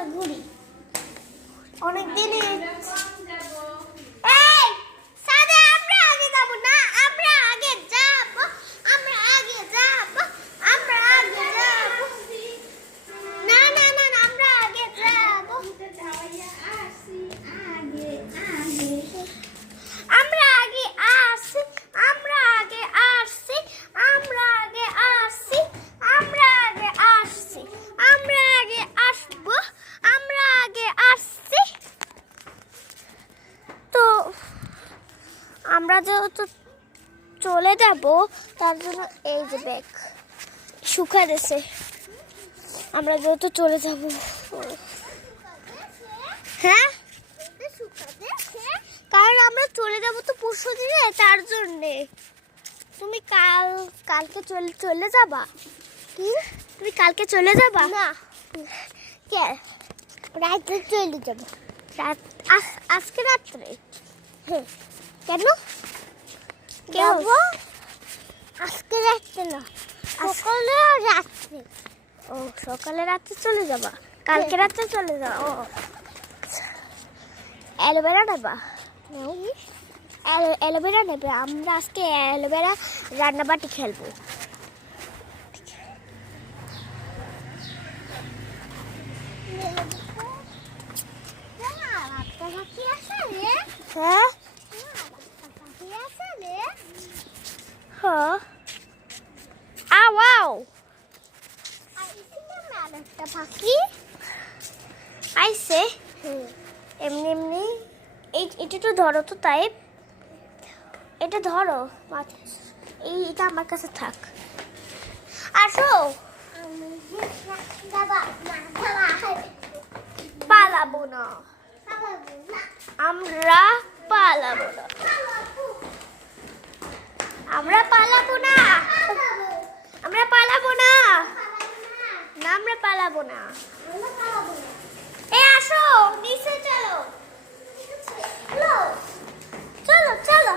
চলো ঘুরি অনেকদিন আমরা যেহেতু চলে যাব তার জন্য এই যে ব্যাগ শুকা দিয়েছে আমরা যেহেতু চলে যাব হ্যাঁ কারণ আমরা চলে যাব তো পরশু দিনে তার জন্যে তুমি কালকে চলে যাবা কি তুমি কালকে চলে যাবা না কে রাতে চলে যাব আজকে রাত্রে হ্যাঁ কেন যাব আজকে রাতে না সকালে রাত্রে ও সকালে রাতে চলে যাবা কালকে রাতে চলে যাবা ও অ্যালোভেরা নেবা অ্যালোভেরা নেবে আমরা আজকে অ্যালোভেরা রান্নাবাটি খেলবো হ্যাঁ হ্যাঁ আও একটা পাখি আইসে এমনি এমনি এটা তো ধরো তো তাই এটা ধরো এটা আমার কাছে থাক আসো পালাবো না আমরা পালাবো না আমরা পালাবো না আমরা পালাবো না না আমরা পালাবো না এই আসো নিচে চলো চলো চলো